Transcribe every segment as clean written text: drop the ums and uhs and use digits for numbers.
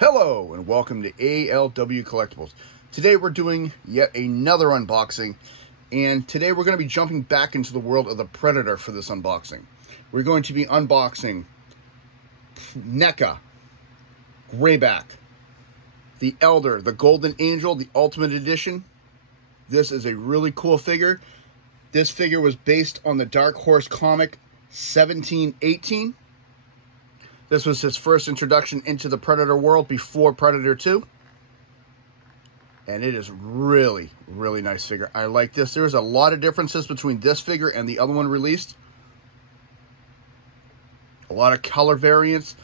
Hello and welcome to ALW Collectibles. Today we're doing yet another unboxing, and today we're going to be jumping back into the world of the Predator for this unboxing. We're going to be unboxing NECA, Grayback, the Elder, the Golden Angel, the Ultimate Edition. This is a really cool figure. This figure was based on the Dark Horse comic 1718. This was his first introduction into the Predator world before Predator 2. And it is really, really nice figure. I like this. There's a lot of differences between this figure and the other one released. A lot of color variants.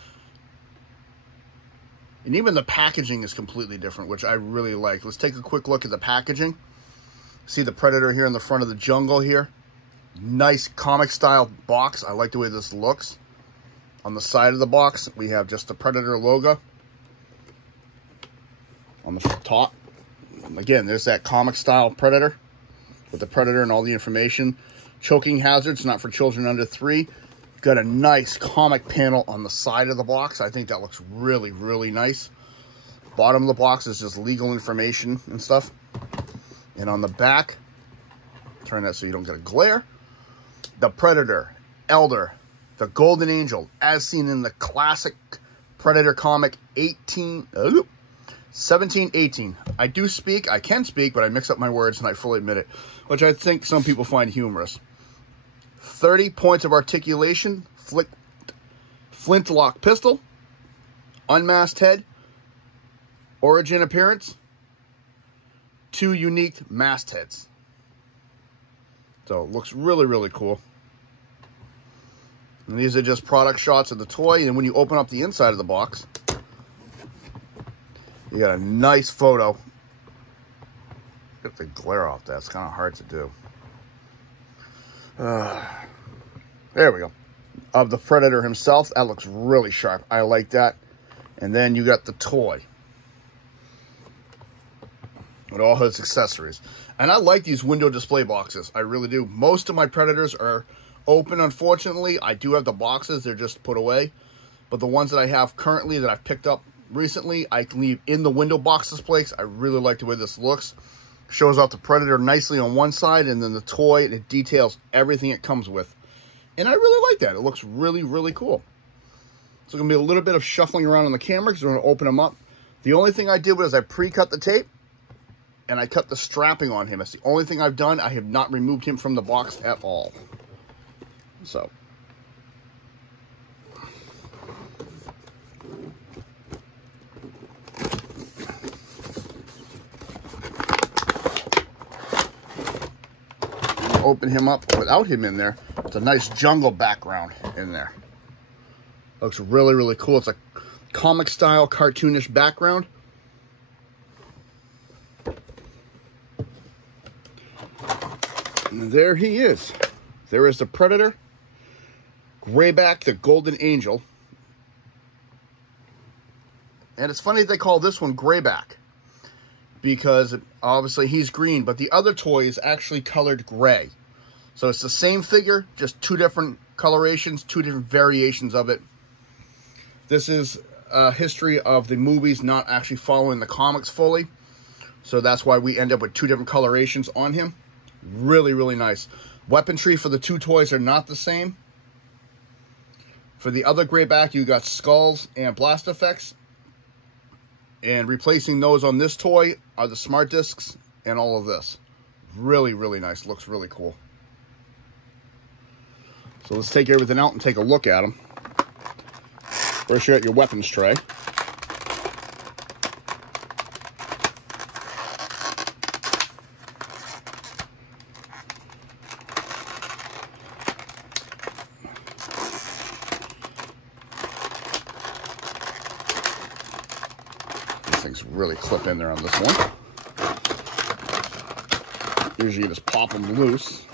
And even the packaging is completely different, which I really like. Let's take a quick look at the packaging. See the Predator here in the front of the jungle here. Nice comic style box. I like the way this looks. On the side of the box, we have just the Predator logo. On the top, again, there's that comic style Predator with the Predator and all the information. Choking hazards, not for children under 3. Got a nice comic panel on the side of the box. I think that looks really, really nice. Bottom of the box is just legal information and stuff. And on the back, turn that so you don't get a glare. The Predator, Elder, the Golden Angel, as seen in the classic Predator comic 1718. I can speak, but I mix up my words, and I fully admit it, which I think some people find humorous. 30 points of articulation, flintlock pistol, unmasked head, origin appearance, 2 unique masked heads. So it looks really, really cool. And these are just product shots of the toy. And when you open up the inside of the box, you got a nice photo. Get the glare off that. It's kind of hard to do. There we go. Of the Predator himself. That looks really sharp. I like that. And then you got the toy with all his accessories. And I like these window display boxes. I really do. Most of my Predators are open, unfortunately. I do have the boxes. They're just put away. But the ones that I have currently that I've picked up recently, I can leave in the window box displays. I really like the way this looks. Shows off the Predator nicely on one side, and then the toy, and it details everything it comes with. And I really like that. It looks really, really cool. So it's going to be a little bit of shuffling around on the camera because we're going to open them up. The only thing I did was I pre-cut the tape, and I cut the strapping on him. That's the only thing I've done. I have not removed him from the box at all. So, open him up without him in there. It's a nice jungle background in there. Looks really, really cool. It's a comic style, cartoonish background. And there he is. There is the Predator. Grayback, the Golden Angel. And it's funny they call this one Grayback, because obviously he's green, but the other toy is actually colored gray. So it's the same figure, just 2 different colorations, 2 different variations of it. This is a history of the movies not actually following the comics fully. So that's why we end up with 2 different colorations on him. Really, really nice. Weaponry for the 2 toys are not the same. For the other Grayback, you got skulls and blast effects. And replacing those on this toy are the smart discs and all of this. Really, really nice. Looks really cool. So let's take everything out and take a look at them. First, you got your weapons tray. Things really clip in there on this one. Usually you just pop them loose.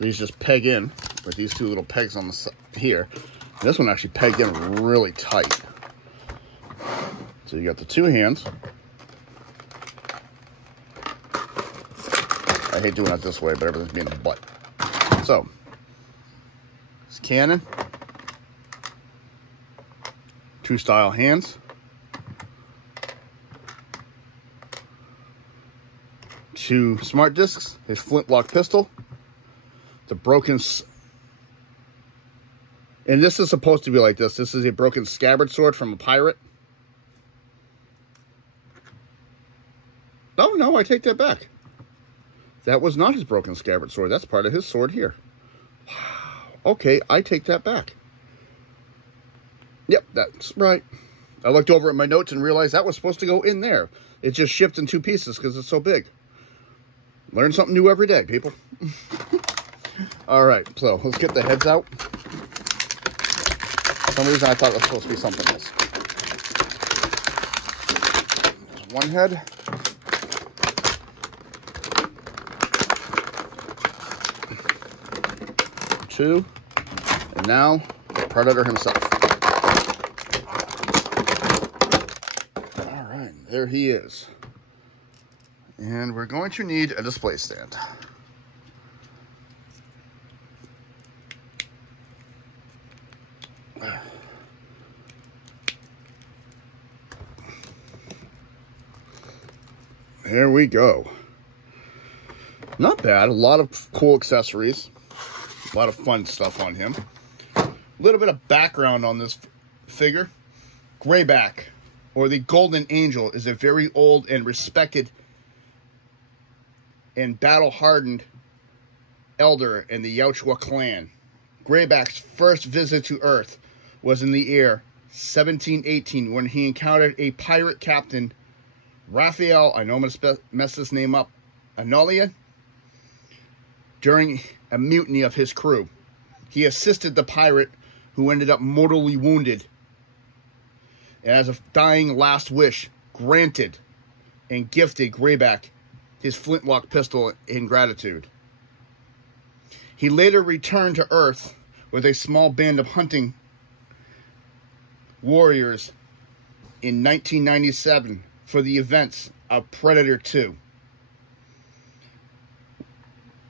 These just peg in with these 2 little pegs on the side here. And this one actually pegged in really tight. So you got the 2 hands. I hate doing it this way, but everything's being the butt. So, it's cannon. 2 style hands. 2 smart discs, his flintlock pistol, the broken, and this is supposed to be like this. This is a broken scabbard sword from a pirate. Oh, no, I take that back. That was not his broken scabbard sword. That's part of his sword here. Wow. Okay, I take that back. Yep, that's right. I looked over at my notes and realized that was supposed to go in there. It just shipped in 2 pieces because it's so big. Learn something new every day, people. All right, so let's get the heads out. For some reason, I thought it was supposed to be something else. There's one head. Two. And now, the Predator himself. All right, there he is. And we're going to need a display stand. There we go. Not bad. A lot of cool accessories. A lot of fun stuff on him. A little bit of background on this figure. Grayback, or the Golden Angel, is a very old and respected and battle-hardened elder in the Yautja clan. Grayback's first visit to Earth was in the year 1718 when he encountered a pirate captain, Raphael, I know I'm going to mess this name up, Anolia, during a mutiny of his crew. He assisted the pirate, who ended up mortally wounded, and as a dying last wish, granted and gifted Grayback his flintlock pistol in gratitude. He later returned to Earth with a small band of hunting warriors in 1997 for the events of Predator 2.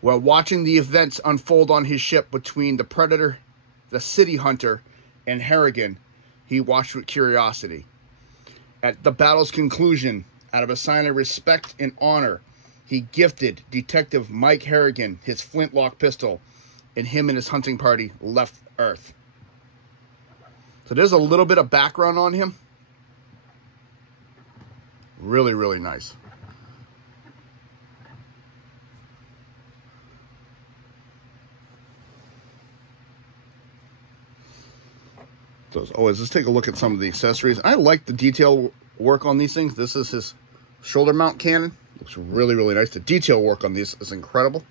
While watching the events unfold on his ship between the Predator, the City Hunter, and Harrigan, he watched with curiosity. At the battle's conclusion, out of a sign of respect and honor, he gifted Detective Mike Harrigan his flintlock pistol, and him and his hunting party left Earth. So there's a little bit of background on him. Really, really nice. So as always, let's take a look at some of the accessories. I like the detail work on these things. This is his shoulder mount cannon. Looks really, really nice. The detail work on these is incredible.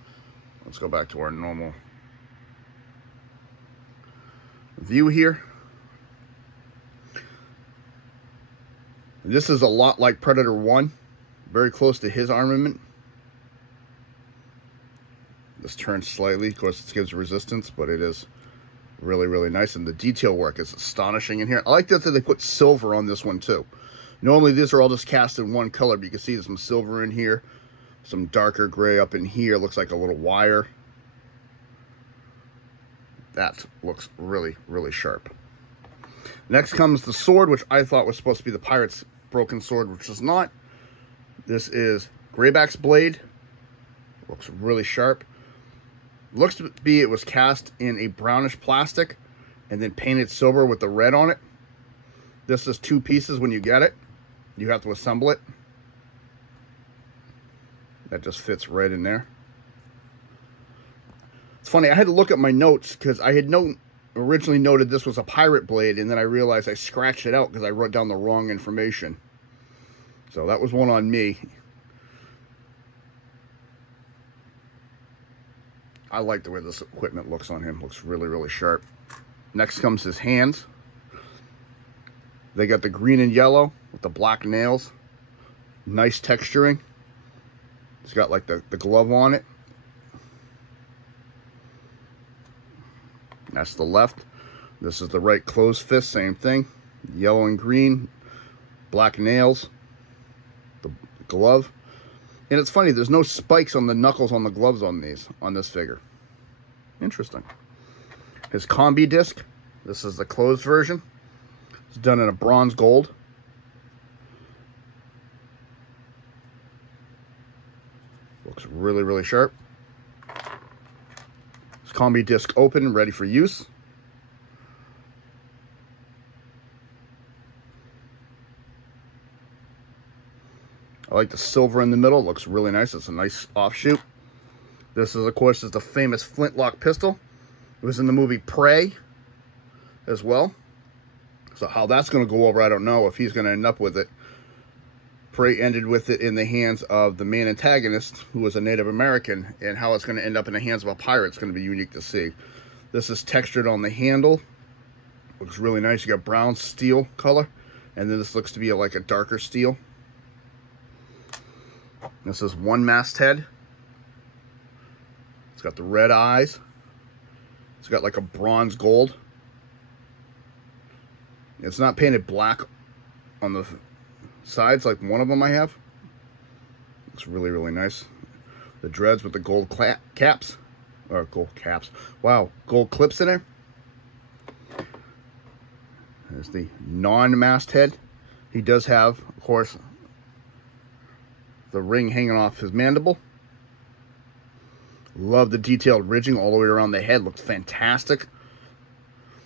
Let's go back to our normal view here. This is a lot like Predator 1. Very close to his armament. This turns slightly. Of course, it gives resistance, but it is really, really nice. And the detail work is astonishing in here. I like that they put silver on this one, too. Normally, these are all just cast in one color, but you can see there's some silver in here. Some darker gray up in here. Looks like a little wire. That looks really, really sharp. Next comes the sword, which I thought was supposed to be the pirate's broken sword, which is not. This is Grayback's blade. Looks really sharp. Looks to be it was cast in a brownish plastic and then painted silver with the red on it. This is 2 pieces when you get it. You have to assemble it. That just fits right in there. It's funny, I had to look at my notes because I had originally noted this was a pirate blade, and then I realized I scratched it out because I wrote down the wrong information. So that was one on me. I like the way this equipment looks on him. Looks really, really sharp. Next comes his hands. They got the green and yellow with the black nails. Nice texturing. It's got like the glove on it. That's the left. This is the right closed fist, same thing. Yellow and green, black nails, the glove. And it's funny, there's no spikes on the knuckles on the gloves on this figure. Interesting. His combi disc. This is the closed version. It's done in a bronze gold. really, really sharp. This combi disc open, ready for use. I like the silver in the middle. It looks really nice. It's a nice offshoot. This is, of course, the famous flintlock pistol. It was in the movie Prey as well. So how that's going to go over, I don't know. If he's going to end up with it. Prey ended with it in the hands of the main antagonist, who was a Native American, and how it's going to end up in the hands of a pirate is going to be unique to see. This is textured on the handle. Looks really nice. You got brown steel color, and then this looks to be like a darker steel. This is one masthead. It's got the red eyes. It's got like a bronze gold. It's not painted black on the sides like one of them I have. Looks really, really nice. The dreads with the gold caps. Or gold caps. Wow, gold clips in there. There's the non-masthead. He does have, of course, the ring hanging off his mandible. Love the detailed ridging all the way around the head. Looks fantastic.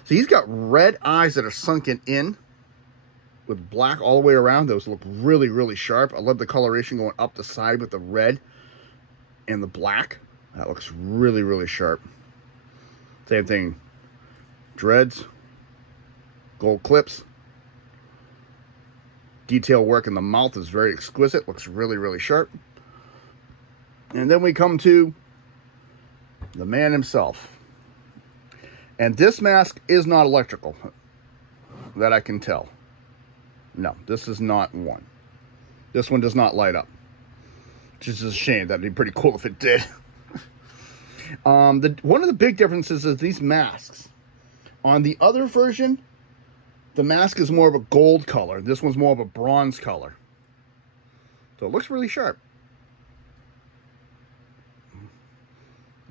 So he's got red eyes that are sunken in with black all the way around. Those look really, really sharp. I love the coloration going up the side with the red and the black. That looks really, really sharp. Same thing. Dreads. Gold clips. Detail work in the mouth is very exquisite. Looks really, really sharp. And then we come to the man himself. And this mask is not electrical, that I can tell. No, this is not one. This one does not light up. Which is a shame. That'd be pretty cool if it did. One of the big differences is these masks. On the other version, the mask is more of a gold color. This one's more of a bronze color. So it looks really sharp.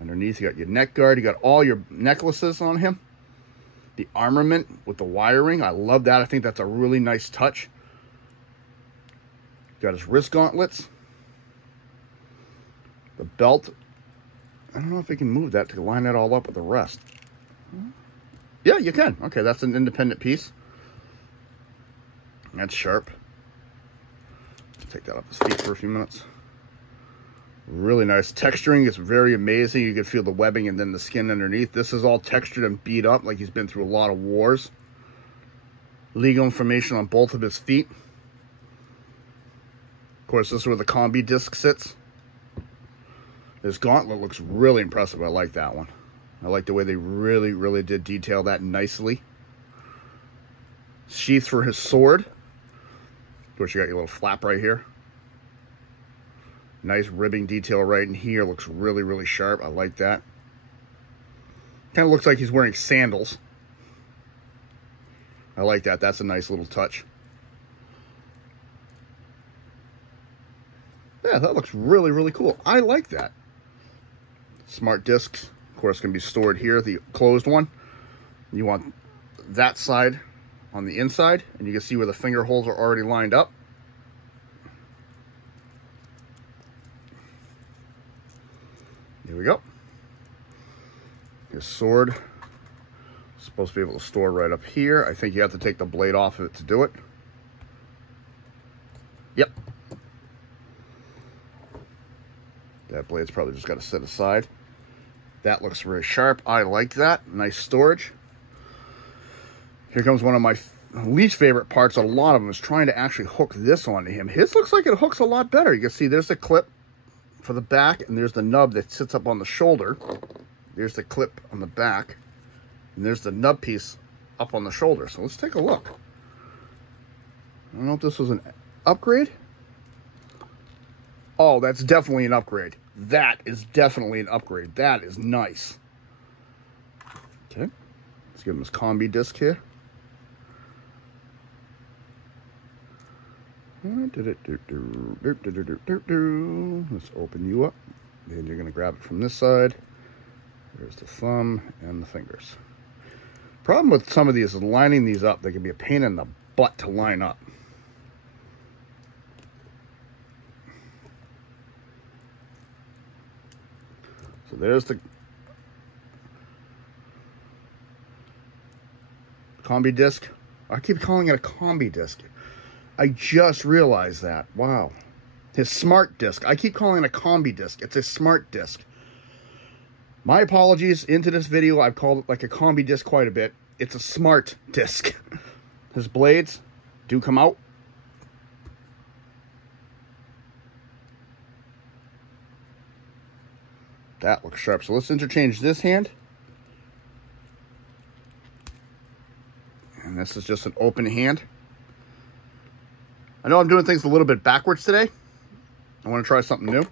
Underneath, you got your neck guard. You got all your necklaces on him. The armament with the wiring. I love that. I think that's a really nice touch. Got his wrist gauntlets. The belt. I don't know if we can move that to line it all up with the rest. Yeah, you can. Okay, that's an independent piece. That's sharp. Take that off his feet for a few minutes. Really nice texturing. It's very amazing. You can feel the webbing and then the skin underneath. This is all textured and beat up like he's been through a lot of wars. Legal information on both of his feet. Of course, this is where the combi disc sits. This gauntlet looks really impressive. I like that one. I like the way they really, really did detail that nicely. Sheath for his sword. Of course, you got your little flap right here. Nice ribbing detail right in here. Looks really, really sharp. I like that. Kind of looks like he's wearing sandals. I like that. That's a nice little touch. Yeah, that looks really, really cool. I like that. Smart discs, of course, can be stored here. The closed one. You want that side on the inside, and you can see where the finger holes are already lined up. Here we go. His sword is supposed to be able to store right up here. I think you have to take the blade off of it to do it. Yep. That blade's probably just got to sit aside. That looks very sharp. I like that. Nice storage. Here comes one of my least favorite parts. A lot of them is trying to actually hook this onto him. His looks like it hooks a lot better. You can see there's the clip for the back, and there's the nub that sits up on the shoulder. There's the clip on the back, and there's the nub piece up on the shoulder. So let's take a look. I don't know if this was an upgrade. Oh, that's definitely an upgrade. That is definitely an upgrade. That is nice. Okay, let's give him his combi disc here. Let's open you up. Then you're going to grab it from this side. There's the thumb and the fingers. Problem with some of these is lining these up. They can be a pain in the butt to line up. So there's the combi disc. I keep calling it a combi disc. I just realized that. Wow. His smart disc. I keep calling it a combi disc. It's a smart disc. My apologies. Into this video, I've called it like a combi disc quite a bit. It's a smart disc. His blades do come out. That looks sharp. So let's interchange this hand. And this is just an open hand. I know I'm doing things a little bit backwards today. I want to try something new.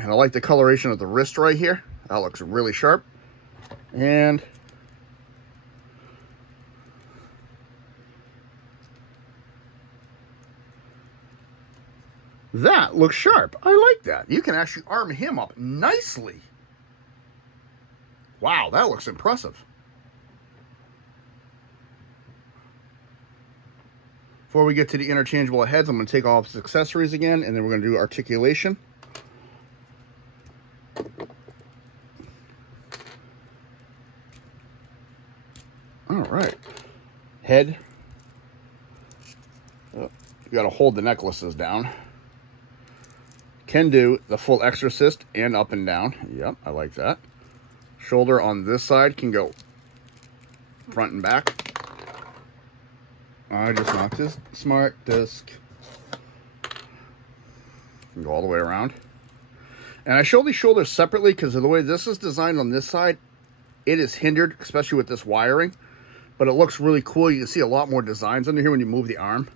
And I like the coloration of the wrist right here. That looks really sharp. And that looks sharp. I like that. You can actually arm him up nicely. Wow, that looks impressive. Before we get to the interchangeable heads, I'm going to take off his accessories again, and then we're going to do articulation. All right. Head. Oh, you got to hold the necklaces down. Can do the full exorcist and up and down. Yep, I like that. Shoulder on this side can go front and back. I just knocked his smart disc. Can go all the way around. And I show these shoulders separately because of the way this is designed on this side. It is hindered, especially with this wiring. But it looks really cool. You can see a lot more designs under here when you move the arm.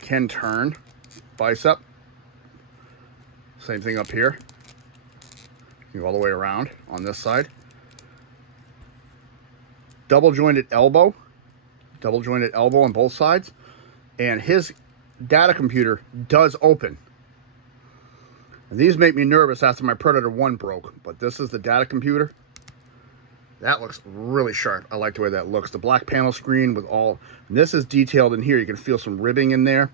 Can turn. Bicep. Same thing up here. You go all the way around on this side. Double jointed elbow. Double jointed elbow on both sides. And his data computer does open. And these make me nervous after my Predator 1 broke. But this is the data computer. That looks really sharp. I like the way that looks. The black panel screen with all... And this is detailed in here. You can feel some ribbing in there.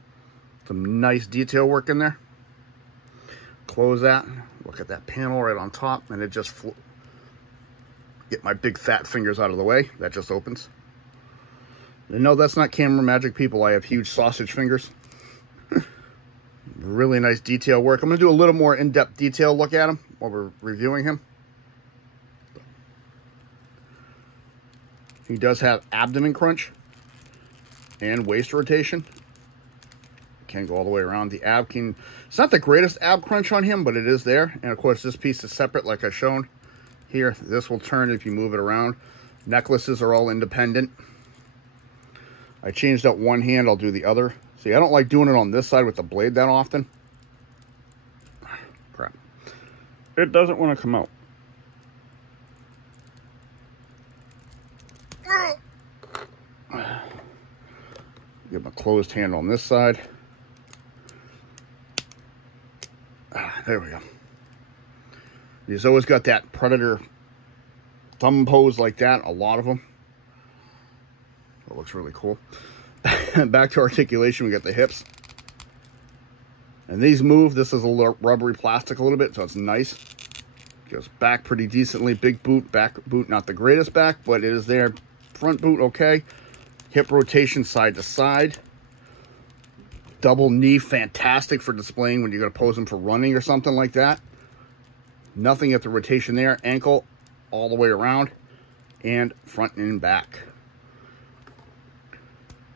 Some nice detail work in there. Close that. Look at that panel right on top. And it just... Get my big fat fingers out of the way. That just opens. And no, that's not camera magic, people. I have huge sausage fingers. Really nice detail work. I'm going to do a little more in-depth detail look at him while we're reviewing him. He does have abdomen crunch and waist rotation. Can go all the way around. The ab can... It's not the greatest ab crunch on him, but it is there. And, of course, this piece is separate like I've shown here. This will turn if you move it around. Necklaces are all independent. I changed out one hand. I'll do the other. See, I don't like doing it on this side with the blade that often. Crap. It doesn't want to come out. Get my closed hand on this side. There we go. He's always got that Predator thumb pose like that. A lot of them. That looks really cool. Back to articulation, we got the hips. And these move. This is a little rubbery plastic a little bit, so it's nice. Goes back pretty decently. Big boot, back boot, not the greatest back, but it is there. Front boot, okay. Hip rotation side to side. Double knee, fantastic for displaying when you're going to pose them for running or something like that. Nothing at the rotation there. Ankle all the way around. And front and back.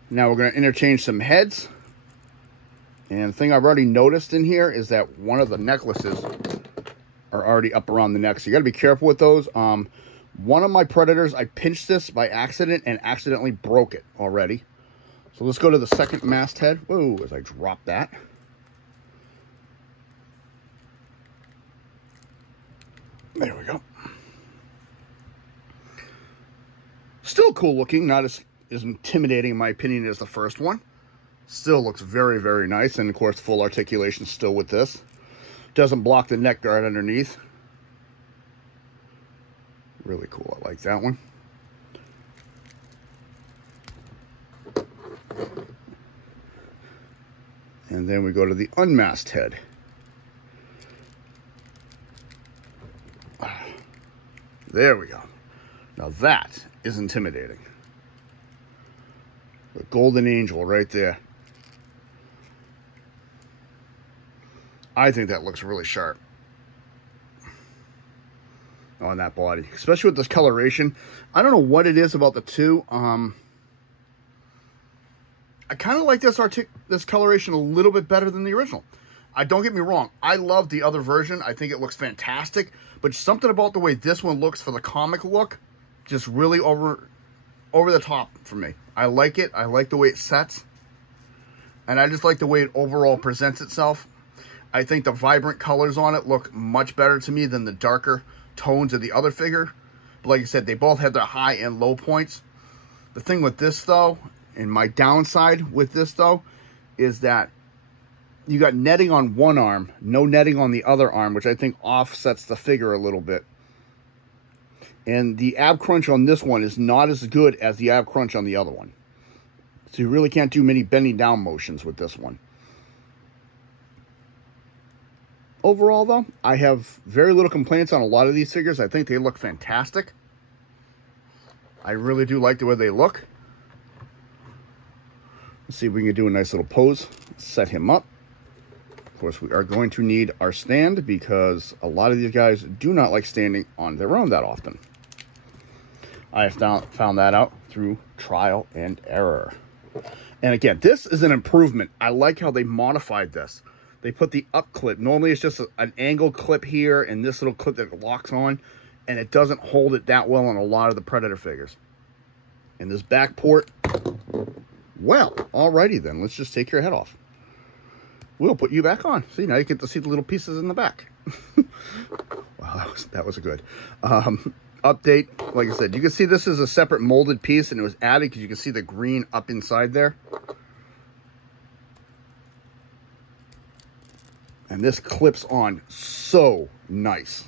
Now we're going to interchange some heads. And the thing I've already noticed in here is that one of the necklaces are already up around the neck. So you got to be careful with those. One of my Predators, I pinched this by accident and accidentally broke it already. So let's go to the second masthead. Whoa, as I drop that. There we go. Still cool looking, not as intimidating in my opinion as the first one. Still looks very, very nice. And of course, full articulation still with this. Doesn't block the neck guard underneath. Really cool. I like that one. And then we go to the unmasked head. There we go. Now that is intimidating. The golden angel right there. I think that looks really sharp on that body, especially with this coloration. I don't know what it is about the two. I kind of like this coloration a little bit better than the original. Don't get me wrong. I love the other version. I think it looks fantastic. But something about the way this one looks for the comic look, just really over the top for me. I like it. I like the way it sets. And I just like the way it overall presents itself. I think the vibrant colors on it look much better to me than the darker tones of the other figure. But like I said, they both have their high and low points. The thing with this, though, and my downside with this, though, is that you got netting on one arm, no netting on the other arm, which I think offsets the figure a little bit. And the ab crunch on this one is not as good as the ab crunch on the other one. So you really can't do many bending down motions with this one. Overall, though, I have very little complaints on a lot of these figures. I think they look fantastic. I really do like the way they look. Let's see if we can do a nice little pose. Set him up. Of course, we are going to need our stand because a lot of these guys do not like standing on their own that often. I have found that out through trial and error. And again, this is an improvement. I like how they modified this. They put the up clip. Normally it's just an angled clip here and this little clip that locks on, and it doesn't hold it that well on a lot of the Predator figures. And this back port, well, alrighty then, let's just take your head off. We'll put you back on. See, now you get to see the little pieces in the back. Wow, that was good. Update, like I said, you can see this is a separate molded piece, and it was added because you can see the green up inside there. And this clips on so nice.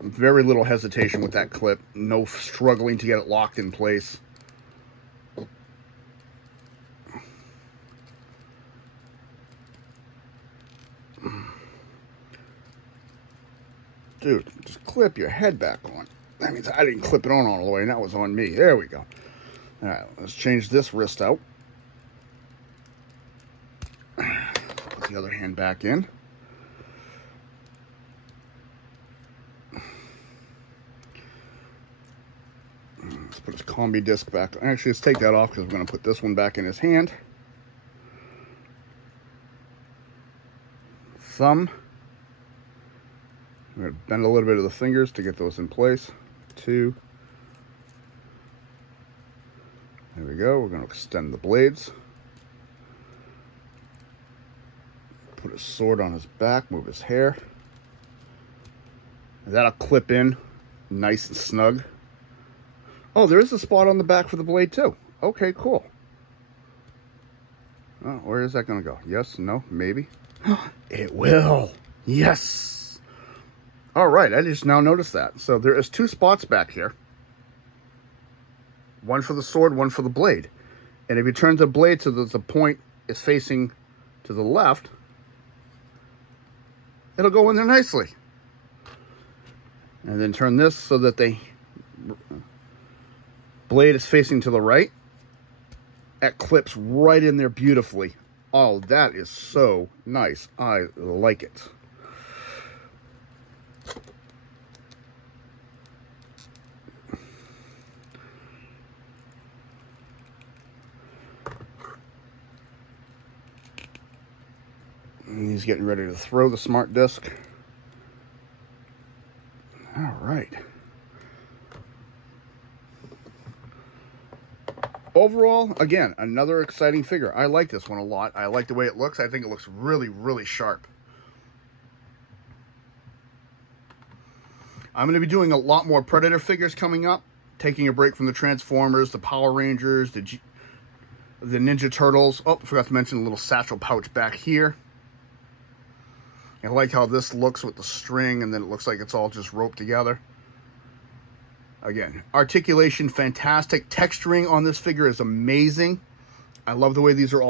Very little hesitation with that clip. No struggling to get it locked in place. Dude, just clip your head back on. That means I didn't clip it on all the way, and that was on me. There we go. All right, let's change this wrist out. Put the other hand back in. Let's put his combi disc back. Actually, let's take that off because we're going to put this one back in his hand. Thumb. I'm going to bend a little bit of the fingers to get those in place. 2. There we go. We're going to extend the blades. Put his sword on his back. Move his hair. That'll clip in nice and snug. Oh, there is a spot on the back for the blade too. Okay, cool. Oh, where is that going to go? Yes, no, maybe. It will. Yes. All right, I just now noticed that. So there is 2 spots back here. One for the sword, one for the blade. And if you turn the blade so that the point is facing to the left, it'll go in there nicely. And then turn this so that the blade is facing to the right. That clips right in there beautifully. Oh, that is so nice. I like it. And he's getting ready to throw the smart disc. All right. Overall, again, another exciting figure. I like this one a lot. I like the way it looks. I think it looks really, really sharp. I'm going to be doing a lot more Predator figures coming up. Taking a break from the Transformers, the Power Rangers, the Ninja Turtles. Oh, I forgot to mention a little satchel pouch back here. I like how this looks with the string, and then it looks like it's all just roped together. Again, articulation, fantastic. Texturing on this figure is amazing. I love the way these are all